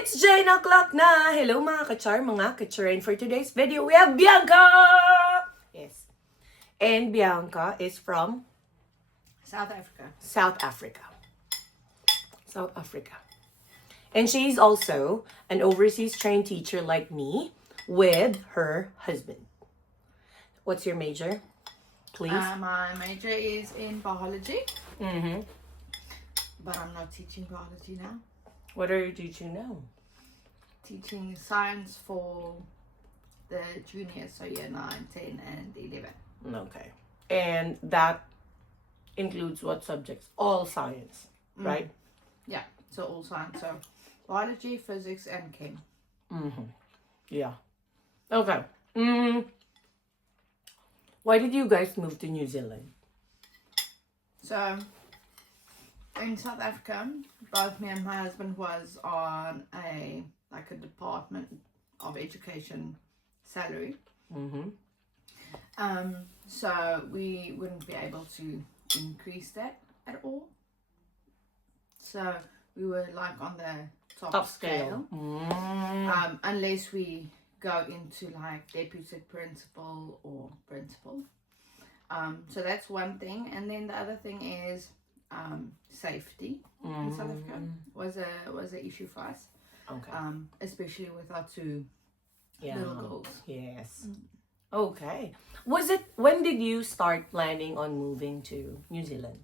It's Jane o'clock na! Hello mga ka-char, mga ka-charain. For today's video, we have Bianca! Yes. And Bianca is from? South Africa. South Africa. South Africa. And she's also an overseas trained teacher like me with her husband. What's your major? Please. My major is in biology. Mm-hmm. But I'm not teaching biology now. What are you teaching now? Teaching science for the juniors, so year 9, 10 and 11. Okay. And that includes what subjects? All science, right? Yeah, so all science. So biology, physics and chem. Mm-hmm. Yeah. Okay. Why did you guys move to New Zealand? So in South Africa, both me and my husband was on a Department of Education salary. Mm-hmm. So we wouldn't be able to increase that at all. So we were like on the top scale. Unless we go into like deputy principal or principal. So that's one thing. And then the other thing is safety in South Africa was a issue for us. Okay. Especially with our two little girls. Yes. Okay. When did you start planning on moving to New Zealand?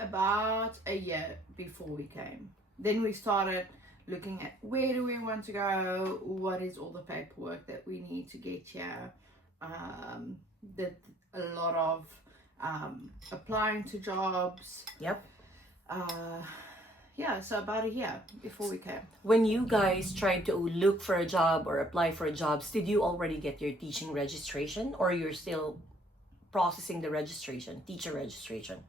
About a year before we came. Then we started looking at where do we want to go, what is all the paperwork that we need to get here. Did a lot of applying to jobs. Yep. Yeah, so about a year before we came. When you guys tried to look for a job or apply for jobs, did you already get your teaching registration or you're still processing the registration, teacher registration?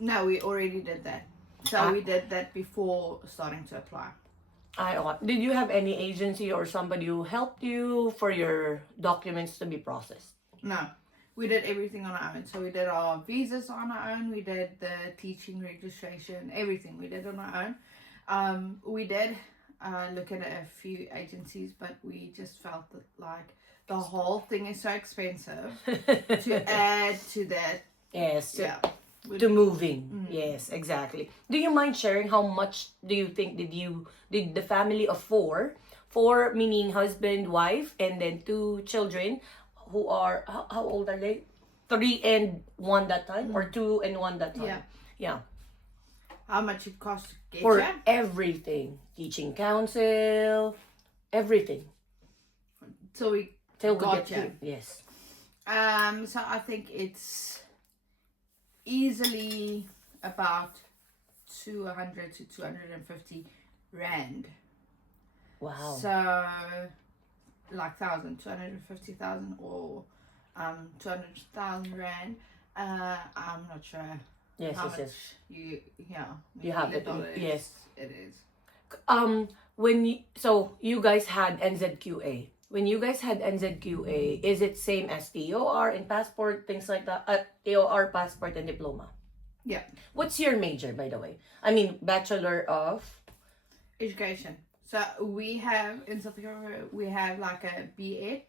No, we already did that. So we did that before starting to apply. Did you have any agency or somebody who helped you for your documents to be processed? No, we did everything on our own. So we did our visas on our own. We did the teaching registration, everything we did on our own. We did look at a few agencies, but we just felt that like the whole thing is so expensive to add to that. Yes. Yeah. To moving. Yes, exactly. Do you mind sharing how much do you think did the family of four meaning husband, wife, and then 2 children who are how old are they? 3 and 1 that time, or 2 and 1 that time? Yeah. How much it cost to get for here? Everything, teaching council, everything. Till we get here. you. Yes. So I think it's easily about 200 to 250 rand. Wow. So like 250,000 or 200,000 rand. I'm not sure. Yes, how yes, much yes. You have it. dollars. Yes, it is. So you guys had NZQA. When you guys had NZQA, is it same as TOR and passport, things like that? TOR, passport, and diploma. Yeah. What's your major, by the way? I mean, Bachelor of Education. So we have in South Africa, we have like a BEd,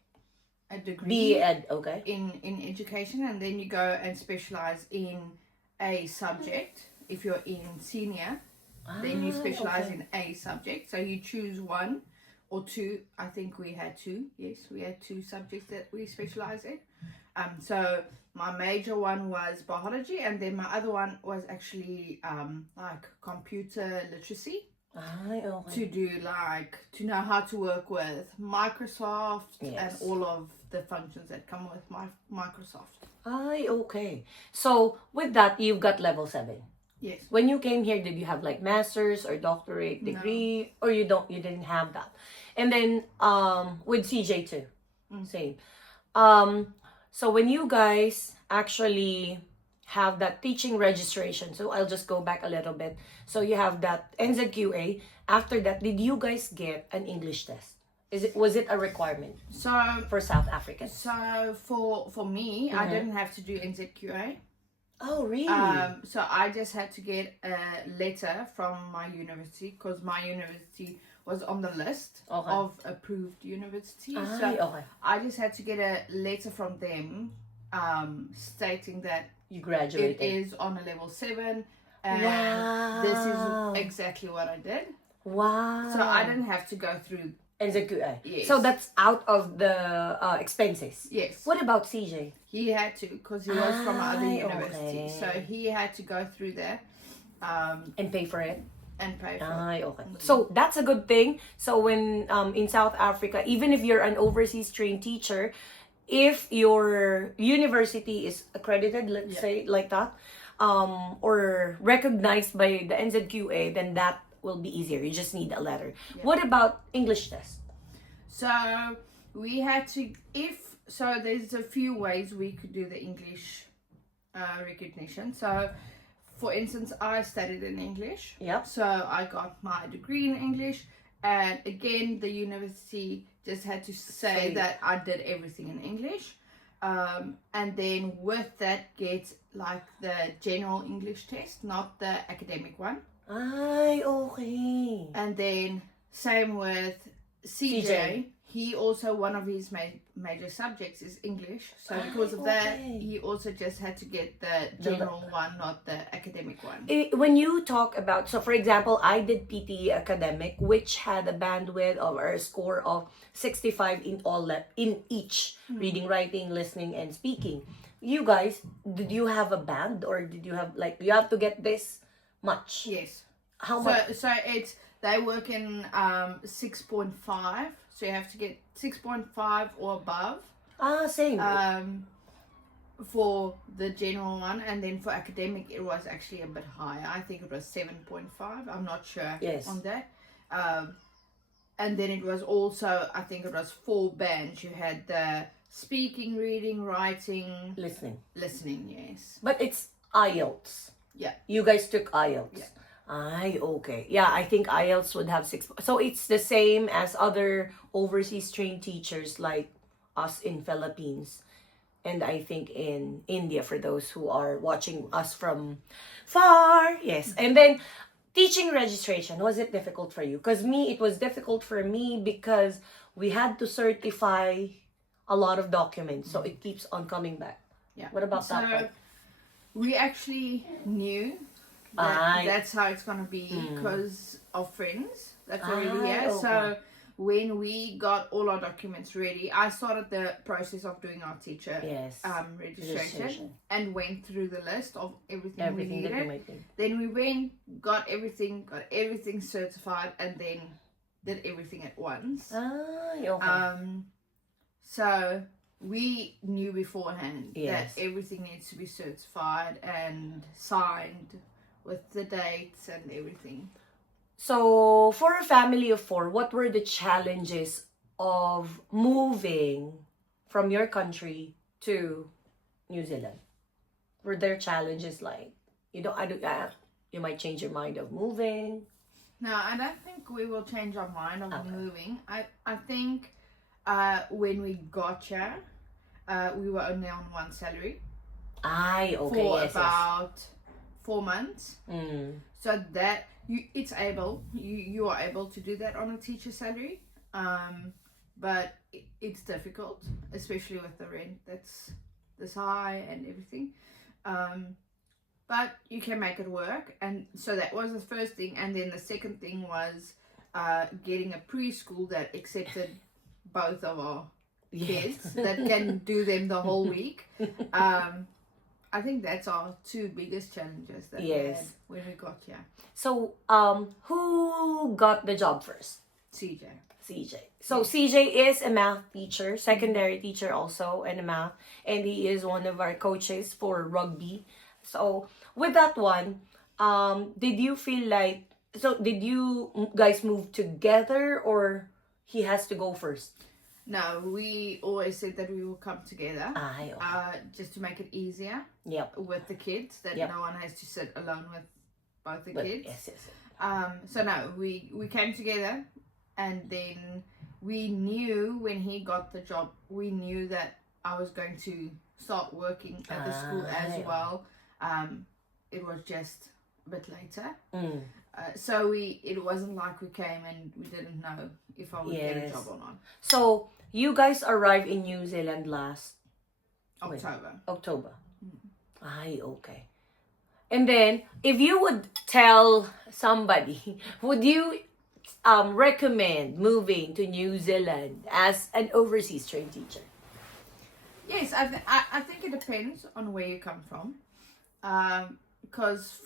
a degree. BEd, okay. In education, and then you go and specialize in a subject. If you're in senior, then you specialize in a subject. So you choose 1 or 2. I think we had 2. Yes, we had 2 subjects that we specialize in. So my major one was biology, and then my other one was actually like computer literacy. To know how to work with Microsoft and all of the functions that come with Microsoft. Okay. So with that, you've got level 7. Yes. When you came here, did you have like master's or doctorate degree? No. Or you didn't have that? And then with CJ too. Same. So when you guys actually have that teaching registration, so I'll just go back a little bit. So you have that NZQA. After that, did you guys get an English test? Was it a requirement? For South Africans? So for me, I didn't have to do NZQA. Oh, really? So I just had to get a letter from my university, because my university was on the list of approved universities. So I just had to get a letter from them stating that you graduated. It is on a level 7, and this is exactly what I did. Wow. So I didn't have to go through NZQA. Yes. So that's out of the expenses. Yes. What about CJ? He had to, because he was from another university. So he had to go through that. And pay for it? And pay for it. Okay. So that's a good thing. So when in South Africa, even if you're an overseas trained teacher, if your university is accredited, let's say like that, or recognized by the NZQA, then that will be easier. You just need a letter. What about English test? So we had to, there's a few ways we could do the English recognition. So for instance, I studied in English. Yep. So I got my degree in English, and again the university just had to say that I did everything in English. And then with that get like the general English test, not the academic one. Okay. And then same with CJ. He also, one of his major subjects is English. So because of that, he also just had to get the general one, not the academic one. When you talk about, so for example, I did PTE academic, which had a bandwidth of or a score of 65 in each reading, writing, listening, and speaking. You guys, did you have a band, or did you have like you have to get this much? Yes. How much? So they work in 6.5. So you have to get 6.5 or above. Same. For the general one, and then for academic it was actually a bit higher. I think it was 7.5. I'm not sure on that. And then it was also, I think it was 4 bands. You had the speaking, reading, writing, listening. Yes. But it's IELTS. Yeah. You guys took IELTS. Yeah. Okay. Yeah, I think IELTS would have 6. So it's the same as other overseas trained teachers like us in Philippines. And I think in India, for those who are watching us from far. Yes. And then teaching registration, was it difficult for you? Because it was difficult for me because we had to certify a lot of documents. So it keeps on coming back. Yeah. What about that part? We actually knew that that's how it's going to be because of friends that's already here. Okay. So when we got all our documents ready, I started the process of doing our teacher registration and went through the list of everything we needed. Then we went, got everything certified, and then did everything at once. So we knew beforehand that everything needs to be certified and signed with the dates and everything. So, for a family of 4, what were the challenges of moving from your country to New Zealand? Were there challenges like, you might change your mind of moving? No, I don't think we will change our mind of moving. I think when we got here, we were only on 1 salary. For about 4 months. So that you are able to do that on a teacher salary, but it's difficult, especially with the rent that's this high and everything, but you can make it work. And so that was the first thing, and then the second thing was getting a preschool that accepted both of our kids, that can do them the whole week. I think that's our 2 biggest challenges that we had when we got here. So, who got the job first? CJ. So CJ is a math teacher, secondary teacher also, and a math, and he is one of our coaches for rugby. So with that one, did you feel like, did you guys move together, or he has to go first? No, we always said that we will come together, just to make it easier with the kids, that no one has to sit alone with both the kids. So no, we came together, and then we knew when he got the job, we knew that I was going to start working at the school as well. It was just a bit later. Mm. So it wasn't like we came and we didn't know if I would get a job or not. So you guys arrived in New Zealand last October. Ay, okay. And then, if you would tell somebody, would you recommend moving to New Zealand as an overseas trained teacher? Yes, I think it depends on where you come from. Because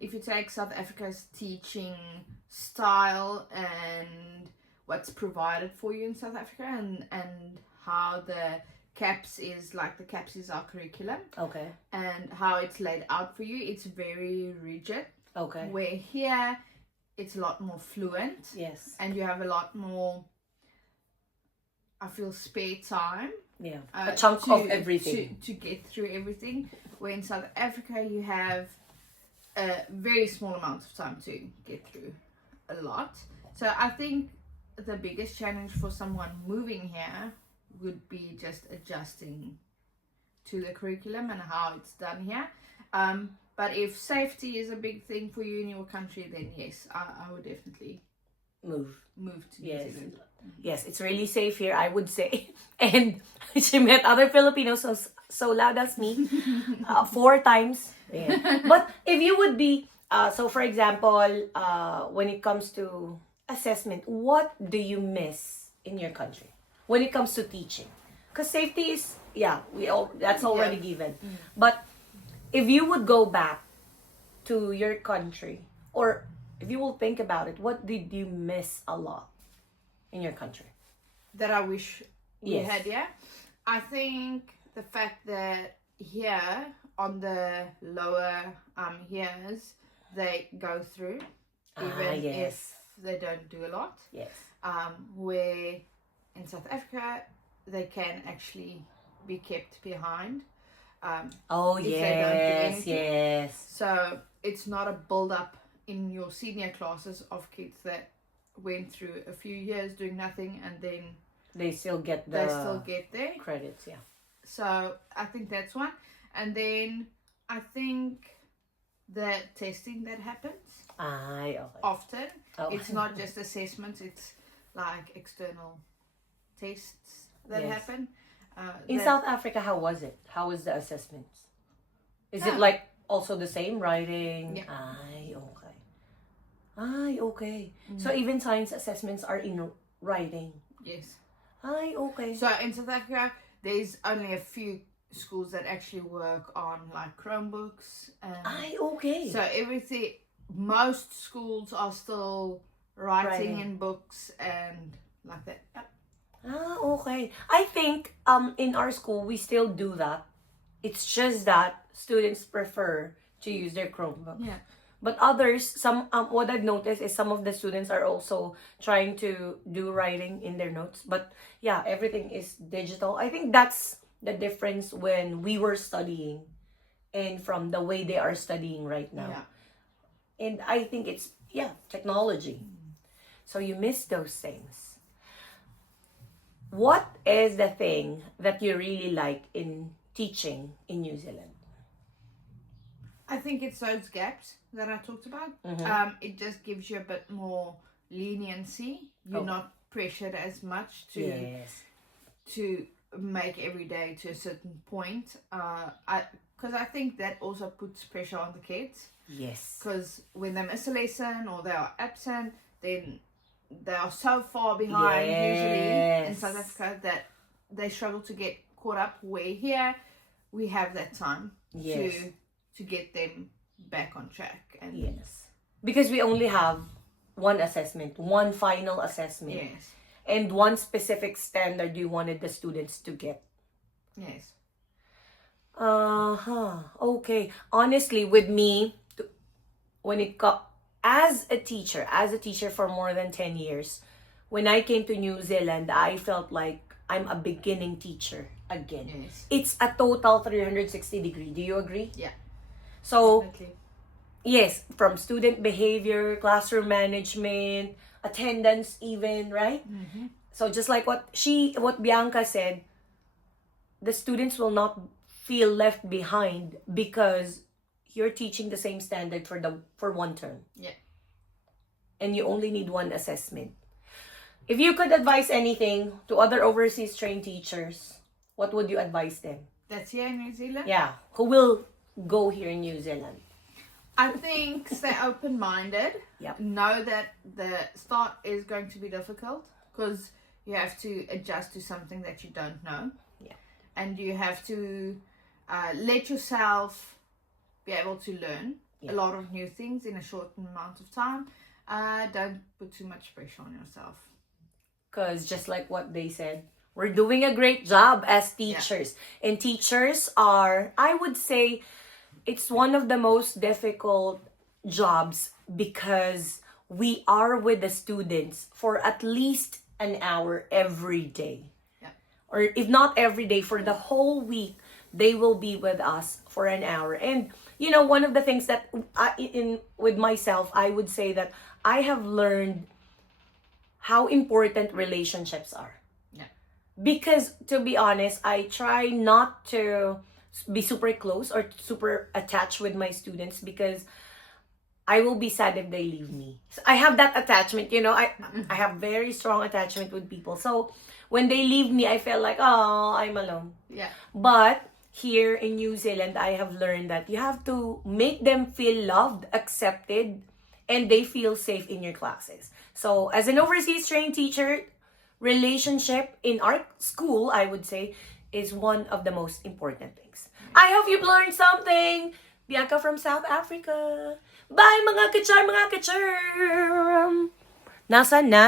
if you take South Africa's teaching style and what's provided for you in South Africa and how the CAPS is our curriculum. Okay. And how it's laid out for you, it's very rigid. Okay. Where here, it's a lot more fluent. Yes. And you have a lot more, I feel, spare time. Yeah. A chunk of everything. To get through everything. Where in South Africa, you have a very small amount of time to get through a lot. So I think the biggest challenge for someone moving here would be just adjusting to the curriculum and how it's done here. But if safety is a big thing for you in your country, then yes, I would definitely move to New Zealand. Yes, it's really safe here, I would say. And she met other Filipinos so loud as me 4 times. Yeah. But if you would be, so for example, when it comes to assessment, what do you miss in your country when it comes to teaching? Because safety is, that's already given. But if you would go back to your country, or if you will think about it, what did you miss a lot in your country? That I wish we had, I think the fact that here on the lower years, they go through, even if they don't do a lot. Yes. Where in South Africa, they can actually be kept behind. If they don't do anything. Yes. So it's not a build-up in your senior classes of kids that went through a few years doing nothing and then they still get their credits. Yeah. So I think that's one. And then I think the testing that happens often. It's not just assessments, it's like external tests that happen. In South Africa, how was it? How was the assessments? Is it like also the same writing? Yeah. Okay. So even science assessments are in writing? Yes. Okay. So in South Africa, there's only a few schools that actually work on like Chromebooks. Okay. So most schools are still writing in books and like that. Okay. I think in our school we still do that. It's just that students prefer to use their Chromebook. Yeah. But others, what I've noticed is some of the students are also trying to do writing in their notes. But yeah, everything is digital. I think that's the difference when we were studying and from the way they are studying right now. Yeah. And I think it's, technology. So you miss those things. What is the thing that you really like in teaching in New Zealand? I think it's those gaps that I talked about. It just gives you a bit more leniency. You're not pressured as much to make every day to a certain point. Because I think that also puts pressure on the kids. Yes. Because when they miss a lesson or they are absent, then they are so far behind usually in South Africa that they struggle to get caught up. Where here we have that time to get them back on track. And because we only have one assessment, one final assessment. Yes. And one specific standard you wanted the students to get. Yes. Okay. Honestly, with me, when it got as a teacher for more than 10 years, when I came to New Zealand, I felt like I'm a beginning teacher again. Yes. It's a total 360 degree. Do you agree? Yeah. So, definitely. Yes, from student behavior, classroom management, attendance even, right? Mm-hmm. So just like what Bianca said, the students will not feel left behind because you're teaching the same standard for one term. Yeah. And you only need one assessment. If you could advise anything to other overseas trained teachers, what would you advise them? That's here in New Zealand? Yeah, who will go here in New Zealand? I think stay open-minded. Yep. Know that the start is going to be difficult because you have to adjust to something that you don't know. Yeah. And you have to let yourself be able to learn a lot of new things in a short amount of time. Don't put too much pressure on yourself. Because just like what they said, we're doing a great job as teachers. Yeah. And teachers are, I would say, it's one of the most difficult jobs because we are with the students for at least an hour every day. Yeah. Or if not every day, for the whole week, they will be with us for an hour. And, you know, one of the things that with myself, I would say that I have learned how important relationships are. Yeah. Because, to be honest, I try not to be super close or super attached with my students because I will be sad if they leave me. So I have that attachment, you know, I have very strong attachment with people. So when they leave me, I feel like, oh, I'm alone. Yeah. But here in New Zealand, I have learned that you have to make them feel loved, accepted, and they feel safe in your classes. So as an overseas trained teacher, relationship in our school, I would say, is one of the most important things. I hope you've learned something. Bianca from South Africa. Bye mga kachar, mga kachar. Nasaan na?